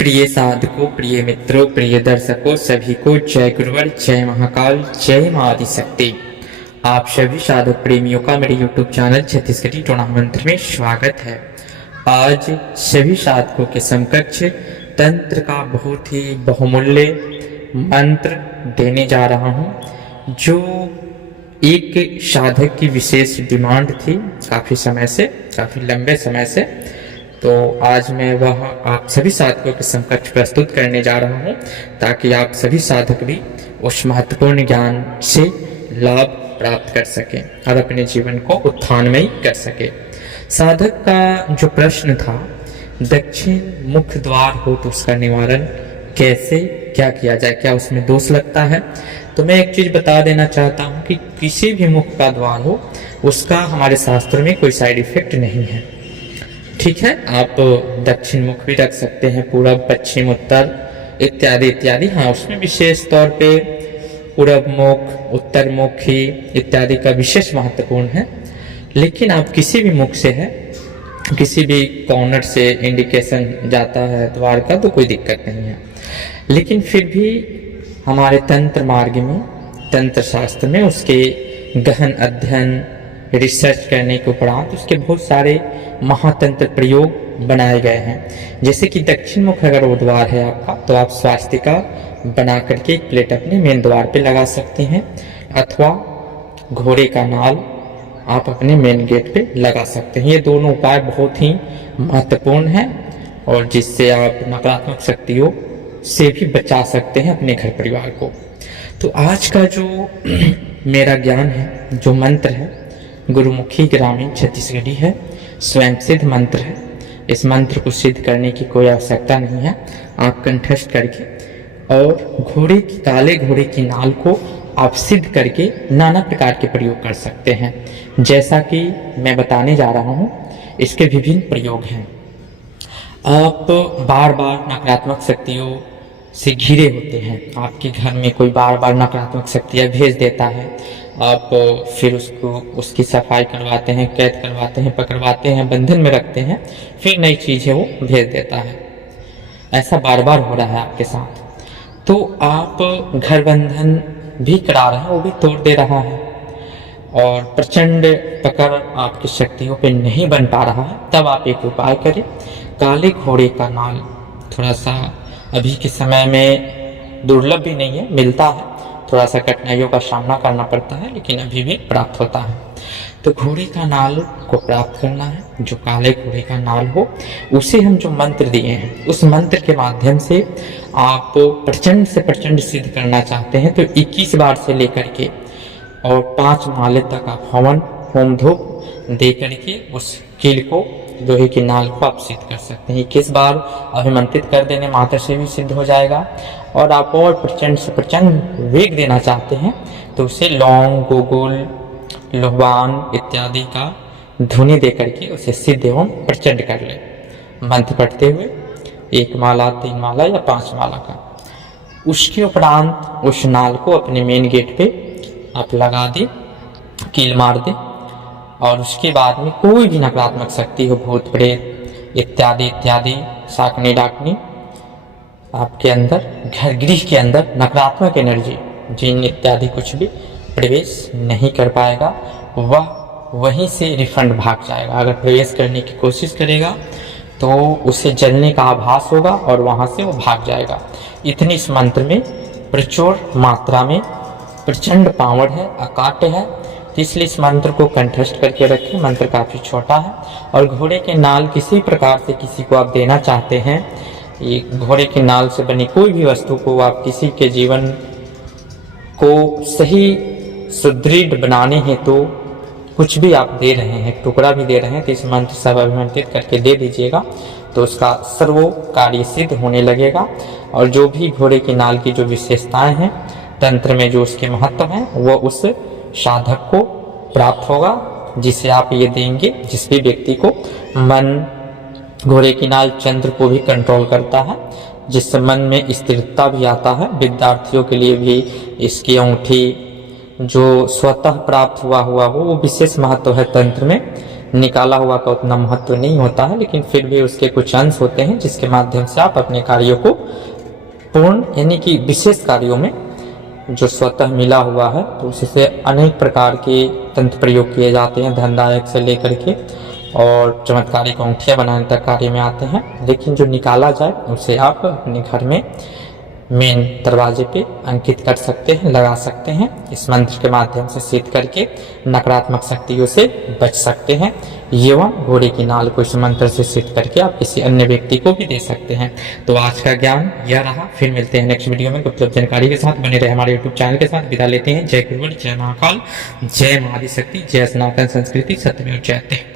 प्रिय साधकों, प्रिय मित्रों, प्रिय दर्शकों, सभी को जय गुरुवर, जय महाकाल, जय मां आदिशक्ति। आप सभी साधक प्रेमियों का मेरे YouTube चैनल छत्तीसगढ़ी टोना मंत्र में स्वागत है। आज सभी साधकों के समकक्ष तंत्र का बहुत ही बहुमूल्य मंत्र देने जा रहा हूं, जो एक साधक की विशेष डिमांड थी काफी लंबे समय से। तो आज मैं वह आप सभी साधकों के समकक्ष प्रस्तुत करने जा रहा हूं, ताकि आप सभी साधक भी उस महत्वपूर्ण ज्ञान से लाभ प्राप्त कर सकें और अपने जीवन को उत्थानमयी कर सके। साधक का जो प्रश्न था, दक्षिण मुख्य द्वार हो तो उसका निवारण कैसे क्या किया जाए, क्या उसमें दोष लगता है? तो मैं एक चीज बता देना चाहता हूं कि किसी भी मुख का द्वार हो उसका हमारे शास्त्र में कोई साइड इफेक्ट नहीं है। ठीक है, आप दक्षिण मुख भी रख सकते हैं, पूरब, पश्चिम, उत्तर इत्यादि इत्यादि। हाँ, उसमें विशेष तौर पे पूरब मुख, उत्तर मुखी इत्यादि का विशेष महत्वपूर्ण है। लेकिन आप किसी भी मुख से है, किसी भी कॉर्नर से इंडिकेशन जाता है द्वार का, तो कोई दिक्कत नहीं है। लेकिन फिर भी हमारे तंत्र मार्ग में, तंत्र शास्त्र में उसके गहन अध्ययन, रिसर्च करने के उपरांत उसके बहुत सारे महातंत्र प्रयोग बनाए गए हैं। जैसे कि दक्षिण मुख अगर वो द्वार है आपका, तो आप स्वास्तिका बना करके एक प्लेट अपने मेन द्वार पे लगा सकते हैं, अथवा घोड़े का नाल आप अपने मेन गेट पे लगा सकते हैं। ये दोनों उपाय बहुत ही महत्वपूर्ण हैं और जिससे आप नकारात्मक शक्तियों से भी बचा सकते हैं अपने घर परिवार को। तो आज का जो मेरा ज्ञान है, जो मंत्र है, गुरुमुखी ग्रामीण छत्तीसगढ़ी है, स्वयं सिद्ध मंत्र है। इस मंत्र को सिद्ध करने की कोई आवश्यकता नहीं है। आप कंठस्थ करके और काले घोड़े की नाल को आप सिद्ध करके नाना प्रकार के प्रयोग कर सकते हैं। जैसा कि मैं बताने जा रहा हूं, इसके विभिन्न प्रयोग हैं। आप बार बार नकारात्मक शक्तियों से घिरे होते हैं, आपके घर में कोई बार बार नकारात्मक शक्तियाँ भेज देता है, आप फिर उसकी सफाई करवाते हैं, कैद करवाते हैं, पकड़वाते हैं, बंधन में रखते हैं, फिर नई चीज़ है वो भेज देता है। ऐसा बार बार हो रहा है आपके साथ। तो आप घर बंधन भी करा रहे हैं, वो भी तोड़ दे रहा है और प्रचंड पकड़ आपकी शक्तियों पे नहीं बन पा रहा है। तब आप एक उपाय करें, काले घोड़े का नाल। थोड़ा सा अभी के समय में दुर्लभ भी नहीं है, मिलता है, थोड़ा सा कठिनाइयों का सामना करना पड़ता है, लेकिन अभी भी प्राप्त होता है। तो घोड़े का नाल को प्राप्त करना है, जो काले घोड़े का नाल हो। उसे हम जो मंत्र दिए हैं, उस मंत्र के माध्यम से आप प्रचंड से प्रचंड सिद्ध करना चाहते हैं, तो 21 बार से लेकर के और 5 माले तक आप हवन होम धूप दे करके उस कील को, लोहे की नाल को आप सिद्ध कर सकते हैं। 21 बार अभिमंत्रित कर देने मात्र से भी सिद्ध हो जाएगा। और आप और प्रचंड से प्रचंड वेग देना चाहते हैं, तो उसे लौंग, गुगुल, लोहवान इत्यादि का धुनी दे करके उसे सिद्ध एवं प्रचंड कर ले, मंत्र पढ़ते हुए 1 माला, 3 माला या 5 माला का। उसके उपरांत उस नाल को अपने मेन गेट पे आप लगा दें, कील मार दें, और उसके बाद में कोई भी नकारात्मक शक्ति हो, भूत प्रेत इत्यादि इत्यादि, शाकनी डाकनी, आपके अंदर, घर गृह के अंदर नकारात्मक एनर्जी, जिन इत्यादि कुछ भी प्रवेश नहीं कर पाएगा, वह वहीं से रिफंड भाग जाएगा। अगर प्रवेश करने की कोशिश करेगा तो उसे जलने का आभास होगा और वहां से वो भाग जाएगा। इतनी इस मंत्र में प्रचुर मात्रा में प्रचंड पावर है, अकाट्य है। तो इसलिए इस मंत्र को कंठस्थ करके रखें। मंत्र काफी छोटा है और घोड़े के नाल किसी प्रकार से किसी को आप देना चाहते हैं, ये घोड़े की नाल से बनी कोई भी वस्तु को आप किसी के जीवन को सही सुदृढ़ बनाने हेतु तो कुछ भी आप दे रहे हैं, टुकड़ा भी दे रहे हैं, तो इस मंत्र से अभिमंत्रित करके दे दीजिएगा, तो उसका सर्वो कार्य सिद्ध होने लगेगा। और जो भी घोड़े की नाल की जो विशेषताएं हैं तंत्र में, जो उसके महत्व हैं, वो उस साधक को प्राप्त होगा जिसे आप ये देंगे। जिस भी व्यक्ति को मन, घोड़े की नाल चंद्र को भी कंट्रोल करता है, जिससे मन में स्थिरता भी आता है। विद्यार्थियों के लिए भी इसकी अंगूठी जो स्वतः प्राप्त हुआ हो, वो विशेष महत्व है तंत्र में। निकाला हुआ का उतना महत्व नहीं होता है, लेकिन फिर भी उसके कुछ अंश होते हैं जिसके माध्यम से आप अपने कार्यों को पूर्ण यानी कि विशेष कार्यों में जो स्वतः मिला हुआ है तो उससे अनेक प्रकार के तंत्र प्रयोग किए जाते हैं, धनदायक से लेकर के और चमत्कारिक अंगूठियाँ बनाने तक कार्य में आते हैं। लेकिन जो निकाला जाए उसे आप अपने घर में मेन दरवाजे पे अंकित कर सकते हैं, लगा सकते हैं। इस मंत्र के माध्यम से सिद्ध करके नकारात्मक शक्तियों से बच सकते हैं, एवं घोड़े की नाल को इस मंत्र से सिद्ध करके आप किसी अन्य व्यक्ति को भी दे सकते हैं। तो आज का ज्ञान यह रहा। फिर मिलते हैं नेक्स्ट वीडियो में गुप्त जानकारी के साथ। बने रहे हमारे यूट्यूब चैनल के साथ। विदा लेते हैं। जय गुरुवर, जय महाकाल, जय महाआदिशक्ति, जय सनातन संस्कृति, सत्यमेव जयते।